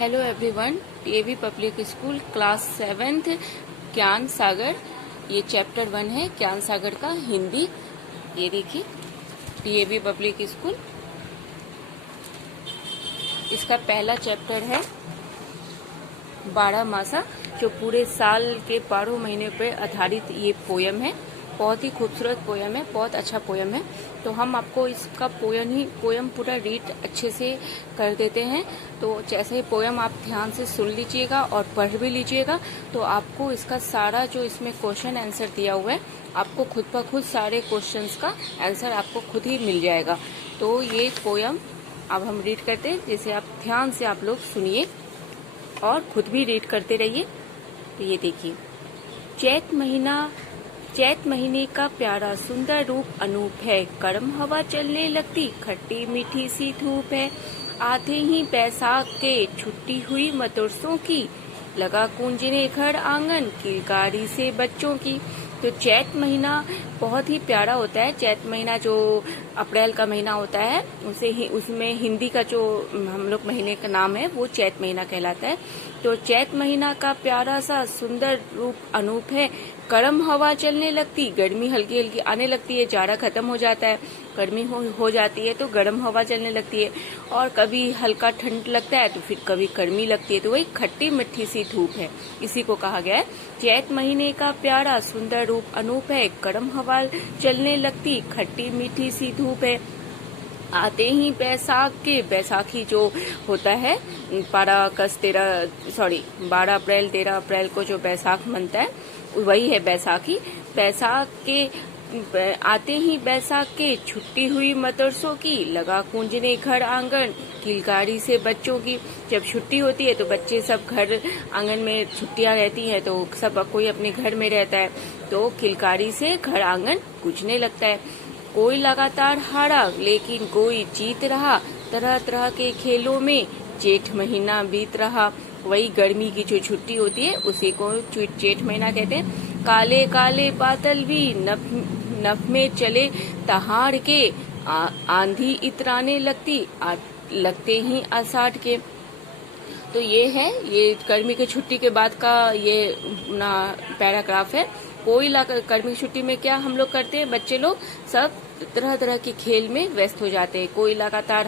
Hello everyone, TAV public school class 7th Gyan सागर। ये chapter 1 है ज्ञान सागर का हिंदी। ये देखिए टीएवी पब्लिक स्कूल, इसका पहला चैप्टर है 12 मासा, जो पूरे साल के 12 महीने पर आधारित ये पोयम है। बहुत ही खूबसूरत पोयम है, बहुत अच्छा पोयम है। तो हम आपको इसका पोयम पूरा रीड अच्छे से कर देते हैं। तो जैसे ही पोयम आप ध्यान से सुन लीजिएगा और पढ़ भी लीजिएगा, तो आपको इसका सारा जो इसमें क्वेश्चन आंसर दिया हुआ है, आपको खुद ब खुद सारे क्वेश्चंस का आंसर आपको खुद ही मिल जाएगा। तो ये पोयम अब हम रीड करते हैं, जैसे आप ध्यान से आप लोग सुनिए और खुद भी रीड करते रहिए। तो ये देखिए, चैत महीने का प्यारा सुंदर रूप अनूप है। गर्म हवा चलने लगती, खट्टी मीठी सी धूप है। आते ही बैसाख के छुट्टी हुई मदरसों की, लगा गूंजने घर आंगन किलकारी से बच्चों की। तो चैत महीना बहुत ही प्यारा होता है। चैत महीना जो अप्रैल का महीना होता है, उसमें हिंदी का जो हम लोग महीने का नाम है वो चैत महीना कहलाता है। तो चैत महीना का प्यारा सा सुंदर रूप अनूप है। गर्म हवा चलने लगती, गर्मी हल्की हल्की आने लगती है, जाड़ा खत्म हो जाता है, गर्मी हो जाती है तो गर्म हवा चलने लगती है। और कभी हल्का ठंड लगता है तो फिर कभी गर्मी लगती है, तो वही खट्टी मिट्टी सी धूप है, इसी को कहा गया है चैत महीने का प्यारा सुंदर रूप अनूप है। गर्म हवा चलने लगती, खट्टी मीठी सी धूप है। आते ही बैसाखी जो होता है 12 अप्रैल 13 अप्रैल को जो बैसाख मनता है, वही है बैसाखी। आते ही बैसाख के छुट्टी हुई मदरसों की, लगा गूंजने घर आंगन किलकारी से बच्चों की। जब छुट्टी होती है तो बच्चे सब घर आंगन में, छुट्टियां रहती हैं तो सब कोई अपने घर में रहता है, तो किलकारी से घर आंगन गूंजने लगता है। कोई लगातार हारा लेकिन कोई जीत रहा, तरह तरह के खेलों में जेठ महीना बीत रहा। वही गर्मी की जो छुट्टी होती है उसी को जेठ महीना कहते हैं। काले काले बादल भी नभ में चले तहाड़ के, आंधी इतराने लगते ही आषाढ़ के। तो ये है, ये गर्मी की छुट्टी के बाद का ये पैराग्राफ है। गर्मी की छुट्टी में क्या हम लोग करते हैं, बच्चे लोग सब तरह तरह के खेल में व्यस्त हो जाते हैं। कोई लगातार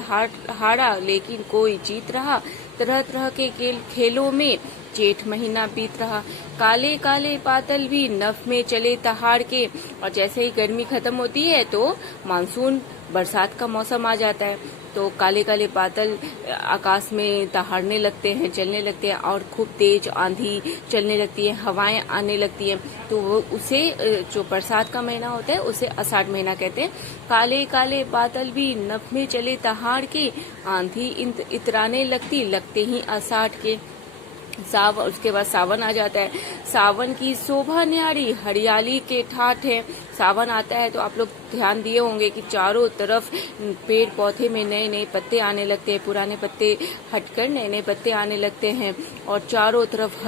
हारा लेकिन कोई जीत रहा, तरह तरह के खेलों में जेठ महीना बीत रहा। काले काले बादल भी नभ में चले तहाड़ के। और जैसे ही गर्मी खत्म होती है तो मानसून बरसात का मौसम आ जाता है, तो काले काले बादल आकाश में दहाड़ने लगते हैं, चलने लगते हैं, और खूब तेज आंधी चलने लगती है, हवाएं आने लगती हैं। तो वो उसे जो बरसात का महीना होता है उसे आषाढ़ महीना कहते हैं। काले काले बादल भी नभ में चले तहाड़ के, आंधी इतराने लगते ही आषाढ़ के। उसके बाद सावन आ जाता है। सावन की शोभा न्यारी, हरियाली के ठाठ है। सावन आता है तो आप लोग ध्यान दिए होंगे कि चारों तरफ पेड़ पौधे में नए नए पत्ते आने लगते हैं, पुराने पत्ते हटकर नए नए पत्ते आने लगते हैं, और चारों तरफ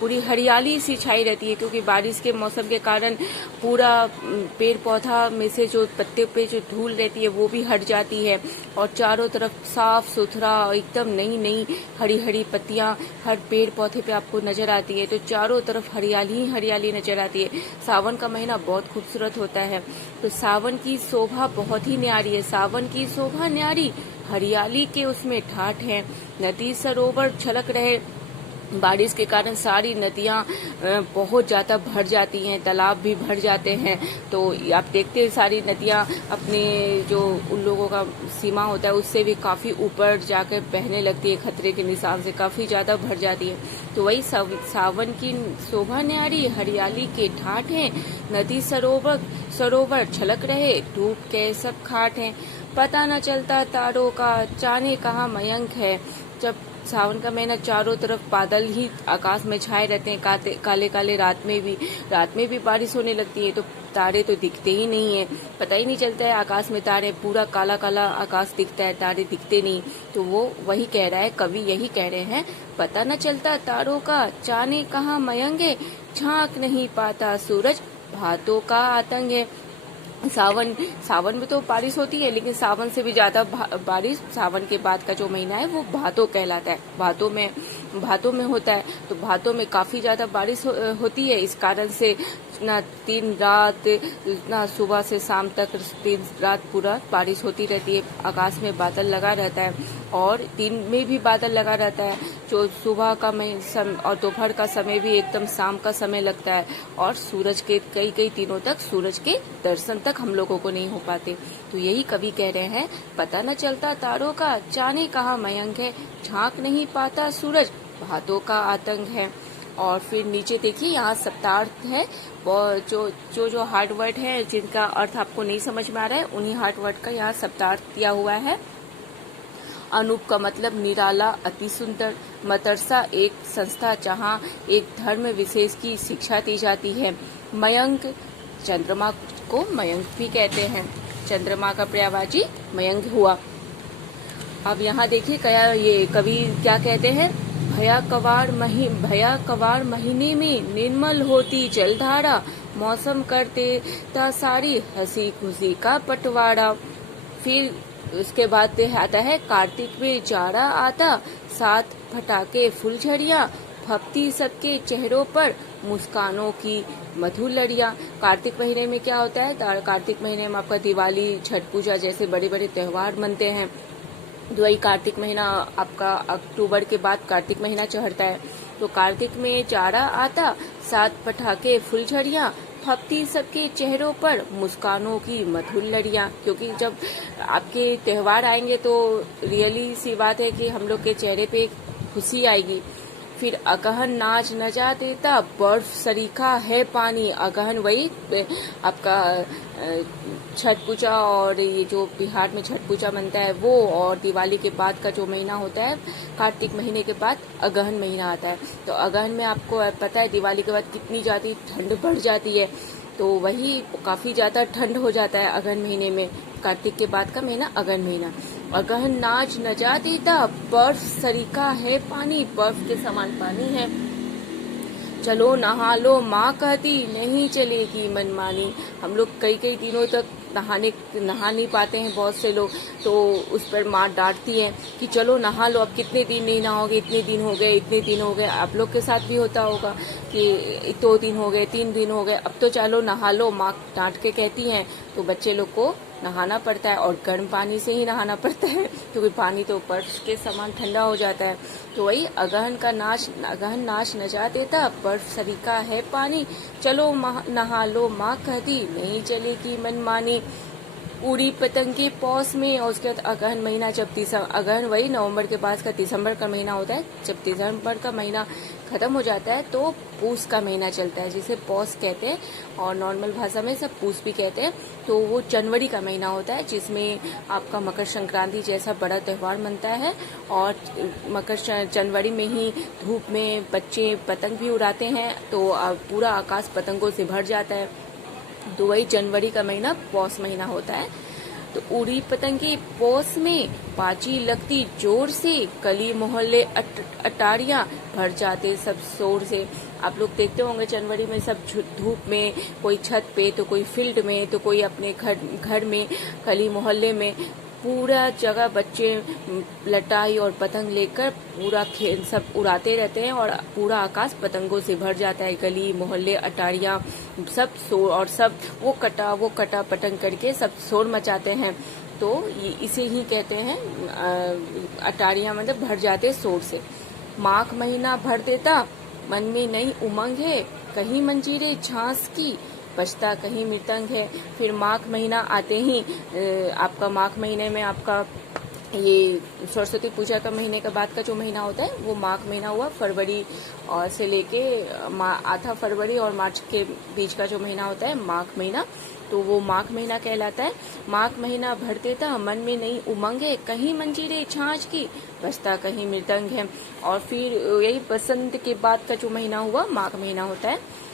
पूरी हरियाली सी छाई रहती है, क्योंकि बारिश के मौसम के कारण पूरा पेड़ पौधा में से जो पत्ते पे जो धूल रहती है वो भी हट जाती है, और चारों तरफ साफ सुथरा एकदम नई नई हरी हरी पत्तियां हर पेड़ पौधे पे आपको नजर आती है। तो चारों तरफ हरियाली ही हरियाली नजर आती है। सावन का महीना बहुत खूबसूरत होता है। तो सावन की शोभा बहुत ही न्यारी है। सावन की शोभा न्यारी, हरियाली के उसमें ठाठ है। नदी सरोवर छलक रहे, बारिश के कारण सारी नदियां बहुत ज्यादा भर जाती हैं, तालाब भी भर जाते हैं। तो आप देखते हैं सारी नदियां अपने जो उन लोगों का सीमा होता है उससे भी काफी ऊपर जाकर बहने लगती है, खतरे के निशान से काफी ज्यादा भर जाती है। तो वही सावन की शोभा न्यारी, हरियाली के ठाठ है। नदी सरोवर छलक रहे, धूप के सब खाट हैं। पता न चलता तारों का, जाने कहाँ मयंक है। जब सावन का महीना चारों तरफ बादल ही आकाश में छाए रहते हैं, काले काले रात में भी बारिश होने लगती है, तो तारे तो दिखते ही नहीं है, पता ही नहीं चलता है आकाश में तारे, पूरा काला काला आकाश दिखता है, तारे दिखते नहीं। तो वो वही कह रहा है, कवि यही कह रहे हैं, पता न चलता तारों का, जाने कहाँ मयंक है। झांक नहीं पाता सूरज, भातों का आतंक है। सावन में तो बारिश होती है, लेकिन सावन से भी ज्यादा बारिश सावन के बाद का जो महीना है वो भादों कहलाता है। भादों में होता है, तो भादों में काफी ज्यादा बारिश होती है। इस कारण से ना दिन रात ना सुबह से शाम तक दिन रात पूरा बारिश होती रहती है। आकाश में बादल लगा रहता है और दिन में भी बादल लगा रहता है। जो सुबह का और दोपहर का समय भी एकदम शाम का समय लगता है, और सूरज के कई दिनों तक सूरज के दर्शन तक हम लोगों को नहीं हो पाते। तो यही कवि कह रहे हैं, पता न चलता तारों का, जाने कहाँ मयंक है, झांक नहीं पाता सूरज, भादों का आतंक है। और फिर नीचे देखिए, यहाँ सप्तार्थ है। जो हार्ड वर्ड है जिनका अर्थ आपको नहीं समझ में आ रहा है, उन्हीं हार्ड वर्ड का यहाँ सप्तार्थ दिया हुआ है। अनूप का मतलब निराला, अति सुंदर। मदरसा एक संस्था जहाँ एक धर्म विशेष की शिक्षा दी जाती है। मयंक, चंद्रमा को मयंक भी कहते हैं। चंद्रमा का पर्यायवाची मयंक हुआ। अब यहाँ देखिए ये कवि क्या कहते हैं, भया कवार महीने में निर्मल होती जलधारा, मौसम कर देता सारी हंसी खुशी का पटवारा। फिर उसके बाद आता है, कार्तिक में जाड़ा आता, साथ फटाके फुलझड़ियाँ, फपती सबके चेहरों पर मुस्कानों की मधुर लड़ियाँ। कार्तिक महीने में क्या होता है, कार्तिक महीने में आपका दिवाली, छठ पूजा जैसे बड़े बड़े त्योहार मनते हैं। वही कार्तिक महीना आपका अक्टूबर के बाद कार्तिक महीना चढ़ता है। तो कार्तिक में जाड़ा आता, साथ पटाखे फुलझड़ियाँ, फपती सबके चेहरों पर मुस्कानों की मधुर लड़ियाँ। क्योंकि जब आपके त्योहार आएंगे तो रियली सी बात है कि हम लोग के चेहरे पे खुशी आएगी। फिर अगहन नाच नचा देता, बर्फ सरीखा है पानी। अगहन वही आपका छठ पूजा, और ये जो बिहार में छठ पूजा मनता है वो, और दिवाली के बाद का जो महीना होता है कार्तिक महीने के बाद अगहन महीना आता है। तो अगहन में आपको पता है दिवाली के बाद कितनी ज्यादा ठंड बढ़ जाती है, तो वही काफी ज्यादा ठंड हो जाता है अगहन महीने में। कार्तिक के बाद का महीना अगहन महीना। अगहन नाच नचा देता, बर्फ सरीखा है पानी, बर्फ के समान पानी है। चलो नहा लो माँ कहती, नहीं चलेगी मनमानी। हम लोग कई दिनों तक नहा नहीं पाते हैं बहुत से लोग, तो उस पर माँ डांटती है कि चलो नहा लो, अब कितने दिन नहीं नहाओगे, इतने दिन हो गए। आप लोग के साथ भी होता होगा कि 2 दिन हो गए, 3 दिन हो गए, अब तो चलो नहा लो, माँ डांट के कहती हैं। तो बच्चे लोग को नहाना पड़ता है, और गर्म पानी से ही नहाना पड़ता है, क्योंकि पानी तो बर्फ के समान ठंडा हो जाता है। तो वही अगहन नाच नचा देता, बर्फ सरीखा है पानी, चलो नहा लो माँ कहती, नहीं चलेगी मनमानी। उड़ी पतंगे पौष में, और उसके बाद अगहन महीना, जब अगहन वही नवंबर के बाद का दिसंबर का महीना होता है। जब दिसंबर का महीना खत्म हो जाता है तो पूस का महीना चलता है, जिसे पौष कहते हैं, और नॉर्मल भाषा में सब पूस भी कहते हैं। तो वो जनवरी का महीना होता है, जिसमें आपका मकर संक्रांति जैसा बड़ा त्योहार मनता है। और जनवरी में ही धूप में बच्चे पतंग भी उड़ाते हैं, तो पूरा आकाश पतंगों से भर जाता है। तो वही जनवरी का महीना पौष महीना होता है। तो उड़ी पतंगे पौष में, बाजी लगती जोर से, गली मोहल्ले अटारियां भर जाते सब शोर से। आप लोग देखते होंगे जनवरी में सब धूप में, कोई छत पे तो कोई फील्ड में, तो कोई अपने घर में, गली मोहल्ले में, पूरा जगह बच्चे लटाई और पतंग लेकर पूरा खेल सब उड़ाते रहते हैं, और पूरा आकाश पतंगों से भर जाता है। गली मोहल्ले अटारियां सब शोर, और सब वो कटा पतंग करके सब शोर मचाते हैं। तो ये इसे ही कहते हैं अटारियां, मतलब भर जाते शोर से। माघ महीना भर देता, मन में नई उमंग है, कहीं मंजीरे झांस की, बजता कहीं मृदंग है। फिर माघ महीना आते ही आपका माघ महीने में आपका ये सरस्वती पूजा का महीने के बाद का जो महीना होता है वो माघ महीना हुआ। फरवरी और से लेके आधा फरवरी और मार्च के बीच का जो महीना होता है माघ महीना, तो वो माघ महीना कहलाता है। माघ महीना भर देता, मन में नई उमंग है, कहीं मंजीरे छाछ की, बजता कहीं मृदंग है। और फिर यही बसंत के बाद का जो महीना हुआ माघ महीना होता है।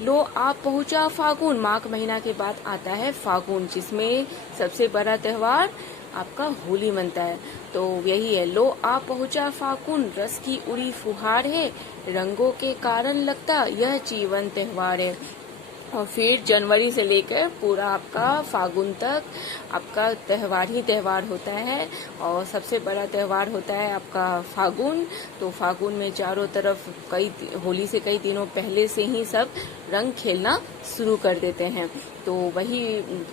लो आप पहुंचा फागुन, माघ महीना के बाद आता है फागुन, जिसमें सबसे बड़ा त्योहार आपका होली मनता है। तो यही है, लो आप पहुंचा फागुन, रस की उड़ी फुहार है, रंगों के कारण लगता यह जीवन त्योहार है। और फिर जनवरी से लेकर पूरा आपका फागुन तक आपका त्यौहार ही त्यौहार होता है। और सबसे बड़ा त्यौहार होता है आपका फागुन। तो फागुन में चारों तरफ होली से कई दिनों पहले से ही सब रंग खेलना शुरू कर देते हैं। तो वही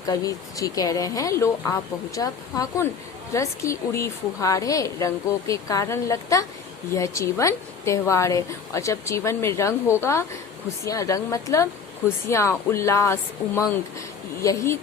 कवि जी कह रहे हैं, लो आ पहुंचा फागुन, रस की उड़ी फुहार है, रंगों के कारण लगता यह जीवन त्यौहार है। और जब जीवन में रंग होगा, खुशियां, रंग मतलब खुशियाँ, उल्लास, उमंग, यही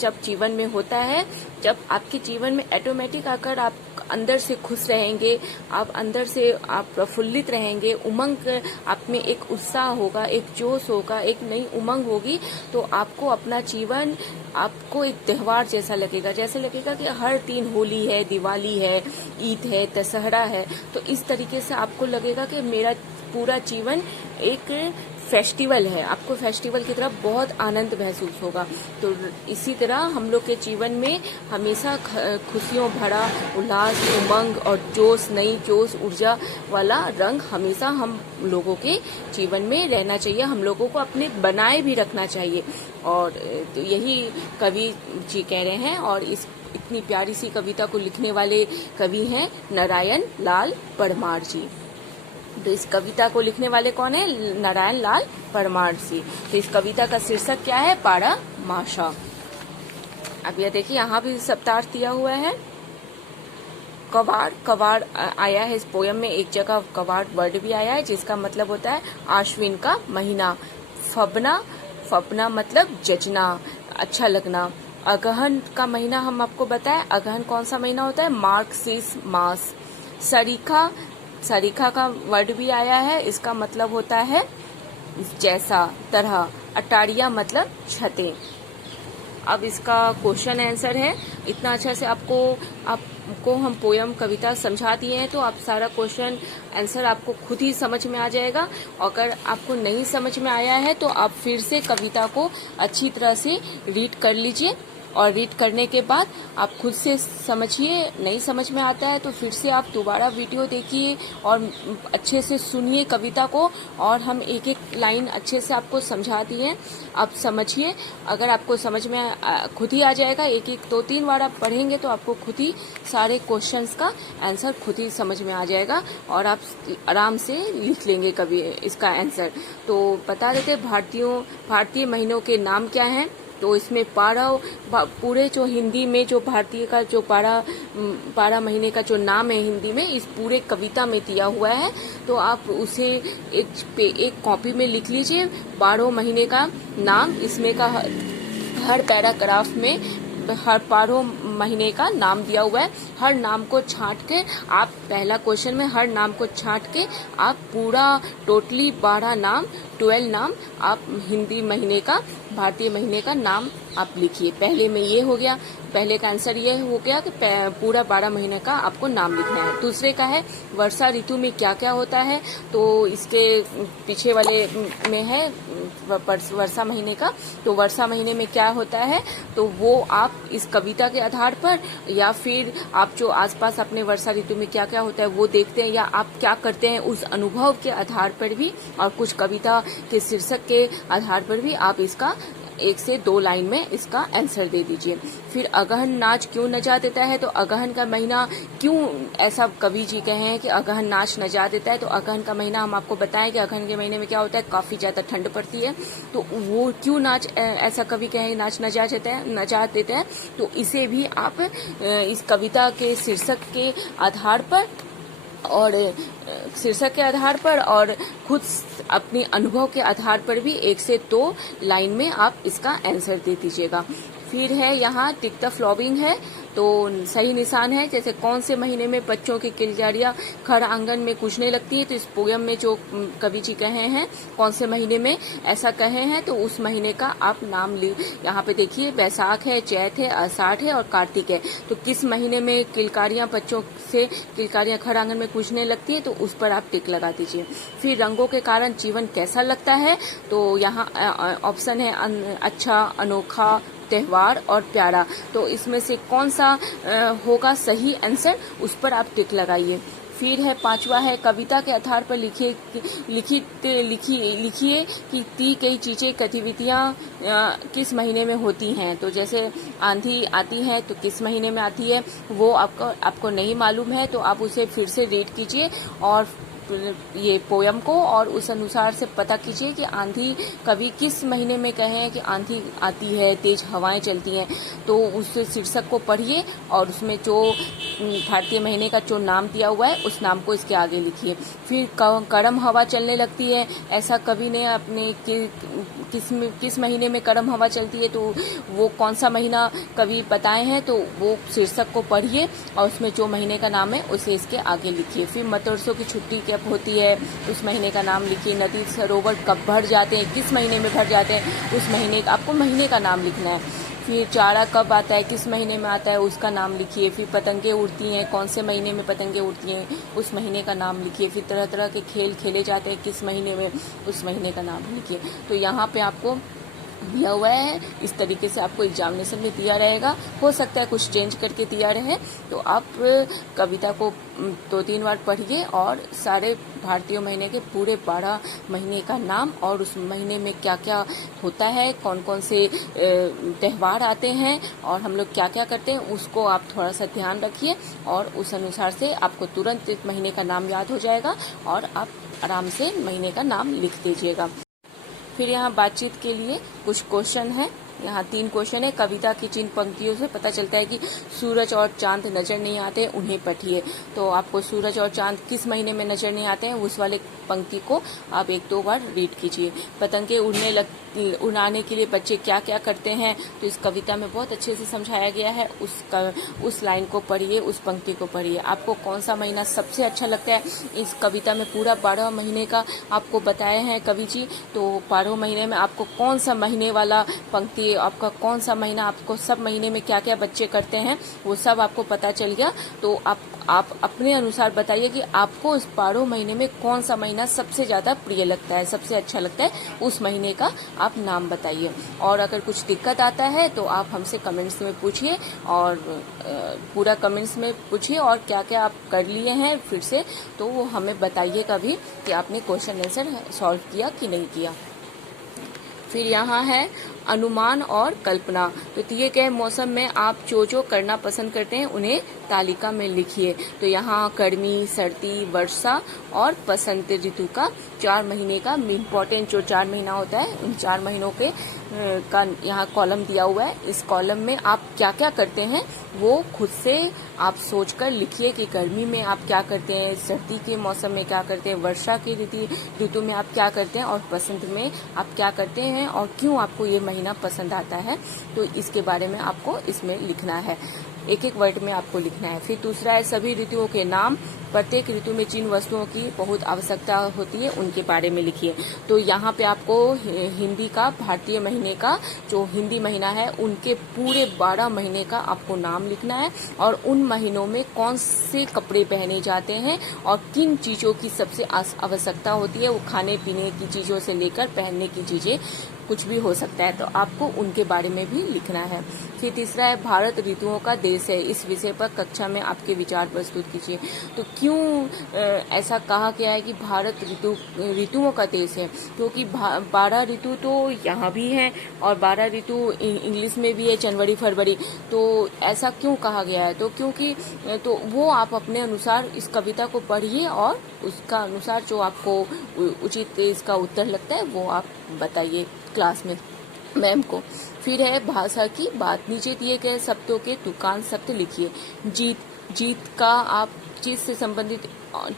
जब जीवन में होता है, जब आपके जीवन में ऑटोमेटिक आकर आप अंदर से खुश रहेंगे, आप अंदर से आप प्रफुल्लित रहेंगे, उमंग आप में एक उत्साह होगा, एक जोश होगा, एक नई उमंग होगी, तो आपको अपना जीवन आपको एक त्यौहार जैसा लगेगा। जैसे लगेगा कि हर दिन होली है, दिवाली है, ईद है, दशहरा है। तो इस तरीके से आपको लगेगा कि मेरा पूरा जीवन एक फेस्टिवल है। आपको फेस्टिवल की तरफ बहुत आनंद महसूस होगा। तो इसी तरह हम लोग के जीवन में हमेशा खुशियों भरा उल्लास, उमंग और जोश, नई जोश, ऊर्जा वाला रंग हमेशा हम लोगों के जीवन में रहना चाहिए। हम लोगों को अपने बनाए भी रखना चाहिए। और तो यही कवि जी कह रहे हैं। और इस इतनी प्यारी सी कविता को लिखने वाले कवि हैं नारायण लाल परमार जी। तो इस कविता को लिखने वाले कौन है? नारायण लाल परमार जी। तो इस कविता का शीर्षक क्या है? पारा माशा। अब यह देखिए, यहाँ भी शब्दार्थ दिया हुआ है। कवाड़, कवाड़ आया है इस पोयम में, एक जगह कवाड़ वर्ड भी आया है जिसका मतलब होता है आश्विन का महीना। फबना, फबना मतलब जचना, अच्छा लगना। अगहन का महीना हम आपको बताएं, अगहन कौन सा महीना होता है? मार्गशीर्ष मास। सरीखा, सरीखा का वर्ड भी आया है, इसका मतलब होता है जैसा, तरह। अटारिया मतलब छतें। अब इसका क्वेश्चन आंसर है। इतना अच्छा से आपको हम पोयम कविता समझा दिए हैं, तो आप सारा क्वेश्चन आंसर आपको खुद ही समझ में आ जाएगा। अगर आपको नहीं समझ में आया है तो आप फिर से कविता को अच्छी तरह से रीड कर लीजिए। और रीड करने के बाद आप खुद से समझिए। नहीं समझ में आता है तो फिर से आप दोबारा वीडियो देखिए और अच्छे से सुनिए कविता को। और हम एक एक लाइन अच्छे से आपको समझा दिए, आप समझिए। अगर आपको समझ में खुद ही आ जाएगा, एक एक 2-3 बार आप पढ़ेंगे तो आपको खुद ही सारे क्वेश्चंस का आंसर खुद ही समझ में आ जाएगा और आप आराम से लिख लेंगे कभी इसका आंसर। तो बता देते भारतीय महीनों के नाम क्या हैं। तो इसमें पूरे जो हिंदी में जो भारतीय का जो 12 महीने का जो नाम है हिंदी में, इस पूरे कविता में दिया हुआ है। तो आप उसे एक कॉपी में लिख लीजिए, 12 महीने का नाम। इसमें का हर पैराग्राफ में हर 12 महीने का नाम दिया हुआ है। हर नाम को छांट के आप, पहला क्वेश्चन में हर नाम को छांट के आप पूरा टोटली 12 नाम, 12 नाम आप हिंदी महीने का, भारतीय महीने का नाम आप लिखिए। पहले में ये हो गया, पहले का आंसर ये हो गया कि पूरा 12 महीने का आपको नाम लिखना है। दूसरे का है वर्षा ऋतु में क्या क्या होता है। तो इसके पीछे वाले में है वर्षा महीने का। तो वर्षा महीने में क्या होता है, तो वो आप इस कविता के आधार पर या फिर आप जो आसपास अपने वर्षा ऋतु में क्या क्या होता है वो देखते हैं, या आप क्या करते हैं उस अनुभव के आधार पर भी, और कुछ कविता के शीर्षक के आधार पर भी आप इसका 1 से 2 लाइन में इसका आंसर दे दीजिए। फिर अगहन नाच क्यों नचा देता है। तो अगहन का महीना क्यों, ऐसा कवि जी कहे हैं कि अगहन नाच नचा देता है। तो अगहन का महीना हम आपको बताएं कि अगहन के महीने में क्या होता है, काफी ज्यादा ठंड पड़ती है। तो वो क्यों नाच, ऐसा कवि कहे नाच नचा देता है। तो इसे भी आप इस कविता के शीर्षक के आधार पर और खुद अपने अनुभव के आधार पर भी 1 से 2 लाइन में आप इसका आंसर दे दीजिएगा। फिर है यहाँ टिक द फ्लॉविंग है, तो सही निशान है। जैसे कौन से महीने में बच्चों की किलजारियां खड़ आंगन में कूजने लगती है। तो इस पोयम में जो कवि जी कहे हैं कौन से महीने में ऐसा कहे हैं, तो उस महीने का आप नाम यहाँ पे देखिए, बैसाख है, चैत है, आषाढ़ है और कार्तिक है। तो किस महीने में बच्चों से किलकारियां खड़ आंगन में कूजने लगती है, तो उस पर आप टिक लगा दीजिए। फिर रंगों के कारण जीवन कैसा लगता है। तो यहाँ ऑप्शन है अच्छा, अनोखा, त्यौहार और प्यारा। तो इसमें से कौन सा होगा सही आंसर, उस पर आप टिक लगाइए। फिर है पांचवा है कविता के आधार पर लिखिए कि दी गई चीजें गतिविधियां किस महीने में होती हैं। तो जैसे आंधी आती है तो किस महीने में आती है वो आपको नहीं मालूम है, तो आप उसे फिर से रीड कीजिए और ये पोयम को, और उस अनुसार से पता कीजिए कि आंधी कभी किस महीने में कहें कि आंधी आती है, तेज हवाएं चलती हैं, तो उस शीर्षक को पढ़िए और उसमें जो भारतीय महीने का जो नाम दिया हुआ है उस नाम को इसके आगे लिखिए। फिर कड़म हवा चलने लगती है, ऐसा कवि ने अपने किस महीने में कड़म हवा चलती है, तो वो कौन सा महीना कवि बताए हैं, तो वो शीर्षक को पढ़िए और उसमें जो महीने का नाम है उसे इसके आगे लिखिए। फिर मदरसों की छुट्टी कब होती है उस महीने का नाम लिखिए। नदी सरोवर कब भर जाते हैं, किस महीने में भर जाते हैं, उस महीने आपको महीने का नाम लिखना है। फिर चारा कब आता है, किस महीने में आता है, उसका नाम लिखिए। फिर पतंगे उड़ती हैं, कौन से महीने में पतंगे उड़ती हैं, उस महीने का नाम लिखिए। फिर तरह तरह के खेल खेले जाते हैं, किस महीने में, उस महीने का नाम लिखिए। तो यहाँ पे आपको दिया हुआ है, इस तरीके से आपको एग्जामिनेशन में दिया रहेगा। हो सकता है कुछ चेंज करके दिया रहे, तो आप कविता को 2-3 बार पढ़िए और सारे भारतीय महीने के पूरे 12 महीने का नाम और उस महीने में क्या क्या होता है, कौन कौन से त्यौहार आते हैं और हम लोग क्या क्या करते हैं, उसको आप थोड़ा सा ध्यान रखिए और उस अनुसार से आपको तुरंत महीने का नाम याद हो जाएगा और आप आराम से महीने का नाम लिख दीजिएगा। फिर यहाँ बातचीत के लिए कुछ क्वेश्चन है। यहाँ 3 क्वेश्चन है। कविता की जिन पंक्तियों से पता चलता है कि सूरज और चांद नजर नहीं आते उन्हें पढ़िए। तो आपको सूरज और चांद किस महीने में नजर नहीं आते हैं उस वाले पंक्ति को आप 1-2 बार रीड कीजिए। पतंगे उड़ाने के लिए बच्चे क्या क्या करते हैं, तो इस कविता में बहुत अच्छे से समझाया गया है। उस लाइन को पढ़िए, उस पंक्ति को पढ़िए। आपको कौन सा महीना सबसे अच्छा लगता है, इस कविता में पूरा 12 महीने का आपको बताए हैं कवि जी। तो 12 महीने में आपको कौन सा महीने वाला पंक्ति, आपका कौन सा महीना, आपको सब महीने में क्या क्या बच्चे करते हैं वो सब आपको पता चल गया। तो आप अपने अनुसार बताइए कि आपको इस 12 महीने में कौन सा महीना सबसे ज्यादा प्रिय लगता है, सबसे अच्छा लगता है, उस महीने का आप नाम बताइए। और अगर कुछ दिक्कत आता है तो आप हमसे कमेंट्स में पूछिए और पूरा कमेंट्स में पूछिए और क्या क्या आप कर लिए हैं फिर से, तो वो हमें बताइए कभी कि आपने क्वेश्चन आंसर सॉल्व किया कि नहीं किया। फिर यहाँ है अनुमान और कल्पना। तो दिए गए मौसम में आप जो जो करना पसंद करते हैं उन्हें तालिका में लिखिए। तो यहाँ गर्मी, सर्दी, वर्षा और बसंत ऋतु का 4 महीने का इम्पोर्टेंट जो 4 महीना होता है उन 4 महीनों के का यहाँ कॉलम दिया हुआ है। इस कॉलम में आप क्या क्या करते हैं वो खुद से आप सोचकर लिखिए कि गर्मी में आप क्या करते हैं, सर्दी के मौसम में क्या करते हैं, वर्षा की ऋतु में आप क्या करते हैं और बसंत में आप क्या करते हैं और क्यों आपको ये महीना पसंद आता है। तो इसके बारे में आपको इसमें लिखना है, एक एक वर्ड में आपको लिखना है। फिर दूसरा है सभी ऋतुओं के नाम, प्रत्येक ऋतु में जिन वस्तुओं की बहुत आवश्यकता होती है उनके बारे में लिखिए। तो यहाँ पे आपको हिंदी का, भारतीय महीने का जो हिंदी महीना है उनके पूरे 12 महीने का आपको नाम लिखना है और उन महीनों में कौन से कपड़े पहने जाते हैं और किन चीजों की सबसे आवश्यकता होती है। वो खाने पीने की चीजों से लेकर पहनने की चीजें कुछ भी हो सकता है, तो आपको उनके बारे में भी लिखना है। फिर तीसरा है भारत ऋतुओं का देश है। इस विषय पर कक्षा में आपके विचार प्रस्तुत कीजिए। तो क्यों ऐसा कहा गया है कि भारत ऋतुओं का देश है, क्योंकि 12 ऋतु तो यहाँ भी हैं और 12 ऋतु इंग्लिश में भी है, जनवरी फरवरी। तो ऐसा क्यों कहा गया है, तो क्योंकि तो वो आप अपने अनुसार इस कविता को पढ़िए और उसका अनुसार जो आपको उचित इसका उत्तर लगता है वो आप बताइए क्लास में मैम को। फिर है भाषा की बात। नीचे दिए गए शब्दों के तुकान शब्द लिखिए। जीत का आप जीत से संबंधित,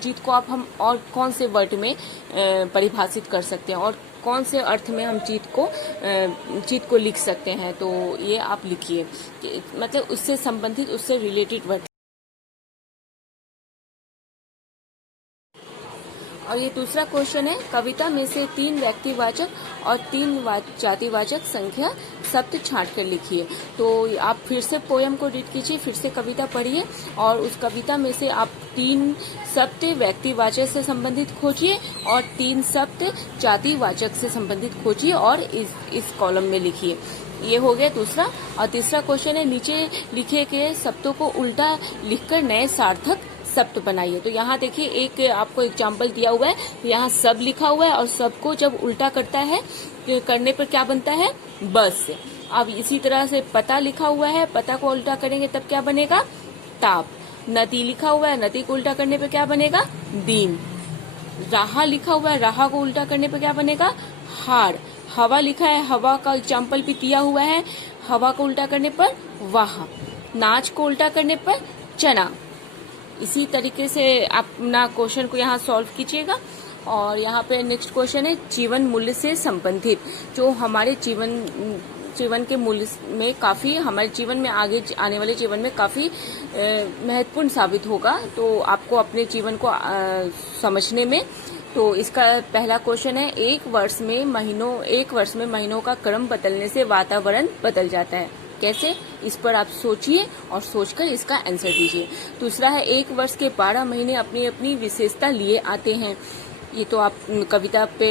जीत को आप हम और कौन से वर्ड में परिभाषित कर सकते हैं और कौन से अर्थ में हम जीत को लिख सकते हैं, तो ये आप लिखिए, मतलब उससे संबंधित, उससे रिलेटेड वर्ड। और ये दूसरा क्वेश्चन है, कविता में से 3 व्यक्तिवाचक और 3 जातिवाचक संख्या शब्द छांट कर लिखिए। तो आप फिर से पोयम को रीड कीजिए, फिर से कविता पढ़िए और उस कविता में से आप 3 शब्द व्यक्तिवाचक से संबंधित खोजिए और 3 शब्द जातिवाचक से संबंधित खोजिए और इस कॉलम में लिखिए। ये हो गया दूसरा। और तीसरा क्वेश्चन है, नीचे लिखे गए शब्दों को उल्टा लिखकर नए सार्थक सप्त बनाइए। तो यहाँ देखिए एक आपको एग्जाम्पल दिया हुआ है, तो यहाँ सब लिखा हुआ है और सबको जब उल्टा करता है करने पर क्या बनता है, बस। अब इसी तरह से पता लिखा हुआ है, पता को उल्टा करेंगे तब क्या बनेगा, ताप। नदी लिखा हुआ है, नदी को उल्टा करने पे क्या बनेगा, दीन। राहा लिखा हुआ है, राहा को उल्टा करने पे क्या बनेगा, हार। हवा लिखा है, हवा का एग्जाम्पल भी दिया हुआ है, हवा को उल्टा करने पर वाह। नाच को उल्टा करने पर चना। इसी तरीके से अपना क्वेश्चन को यहाँ सॉल्व कीजिएगा। और यहाँ पे नेक्स्ट क्वेश्चन है जीवन मूल्य से संबंधित, जो हमारे जीवन के मूल्य में काफी, हमारे जीवन में आगे आने वाले जीवन में काफी महत्वपूर्ण साबित होगा, तो आपको अपने जीवन को समझने में। तो इसका पहला क्वेश्चन है, एक वर्ष में महीनों का क्रम बदलने से वातावरण बदल जाता है, कैसे? इस पर आप सोचिए और सोचकर इसका आंसर दीजिए। दूसरा है, एक वर्ष के 12 महीने अपनी अपनी विशेषता लिए आते हैं। ये तो आप कविता पे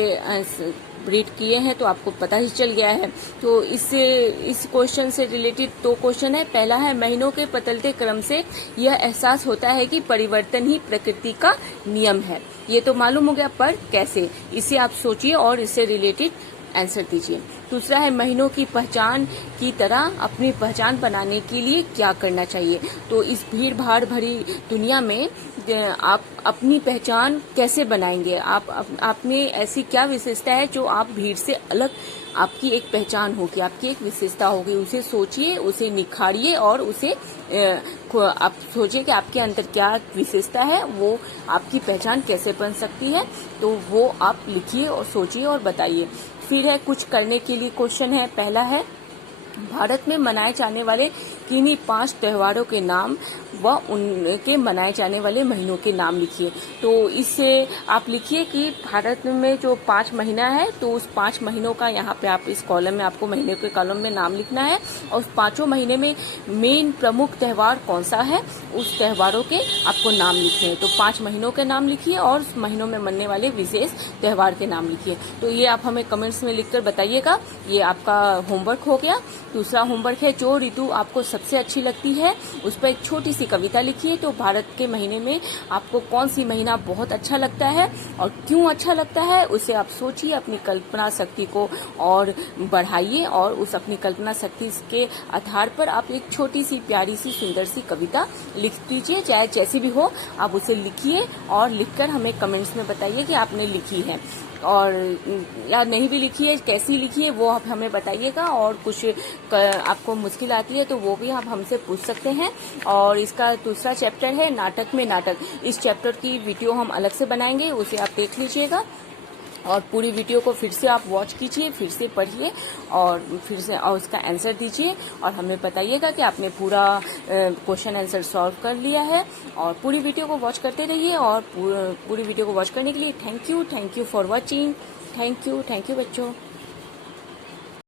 रीड किए हैं तो आपको पता ही चल गया है। तो इस क्वेश्चन से रिलेटेड 2 क्वेश्चन है। पहला है, महीनों के बदलते क्रम से यह एहसास होता है कि परिवर्तन ही प्रकृति का नियम है। ये तो मालूम हो गया, पर कैसे? इसे आप सोचिए और इससे रिलेटेड आंसर दीजिए। दूसरा है, महीनों की पहचान की तरह अपनी पहचान बनाने के लिए क्या करना चाहिए? तो इस भीड़ भाड़ भरी दुनिया में आप अपनी पहचान कैसे बनाएंगे? आप में ऐसी क्या विशेषता है जो आप भीड़ से अलग, आपकी एक पहचान होगी, आपकी एक विशेषता होगी। उसे सोचिए, उसे निखारिए और उसे आप सोचिए कि आपके अंदर क्या विशेषता है, वो आपकी पहचान कैसे बन सकती है, तो वो आप लिखिए और सोचिए और बताइए। फिर है, कुछ करने के लिए क्वेश्चन है। पहला है, भारत में मनाए जाने वाले किन्हीं 5 त्योहारों के नाम व उनके मनाए जाने वाले महीनों के नाम लिखिए। तो इससे आप लिखिए कि भारत में जो 5 महीना है, तो उस 5 महीनों का यहाँ पे आप इस कॉलम में, आपको महीने के कॉलम में नाम लिखना है और उस 5 महीने में मेन प्रमुख त्योहार कौन सा है, उस त्योहारों के आपको नाम लिखने हैं। तो 5 महीनों के नाम लिखिए और उस महीनों में मनने वाले विशेष त्योहार के नाम लिखिए। तो ये आप हमें कमेंट्स में लिखकर बताइएगा। ये आपका होमवर्क हो गया। दूसरा होमवर्क है, जो ऋतु आपको सबसे अच्छी लगती है उस पर एक छोटी सी कविता लिखिए। तो भारत के महीने में आपको कौन सी महीना बहुत अच्छा लगता है और क्यों अच्छा लगता है, उसे आप सोचिए, अपनी कल्पना शक्ति को और बढ़ाइए और उस अपनी कल्पना शक्ति के आधार पर आप एक छोटी सी प्यारी सी सुंदर सी कविता लिख दीजिए। चाहे जैसी भी हो, आप उसे लिखिए और लिखकर हमें कमेंट्स में बताइए कि आपने लिखी है, और या नहीं भी लिखी है, कैसी लिखी है वो आप हमें बताइएगा। और कुछ आपको मुश्किल आती है तो वो भी आप हमसे पूछ सकते हैं। और इसका दूसरा चैप्टर है, नाटक में नाटक। इस चैप्टर की वीडियो हम अलग से बनाएंगे, उसे आप देख लीजिएगा और पूरी वीडियो को फिर से आप वॉच कीजिए, फिर से पढ़िए और फिर से और उसका आंसर दीजिए और हमें बताइएगा कि आपने पूरा क्वेश्चन आंसर सॉल्व कर लिया है। और पूरी वीडियो को वॉच करते रहिए। और पूरी वीडियो को वॉच करने के लिए thank you for watching. Thank you बच्चों।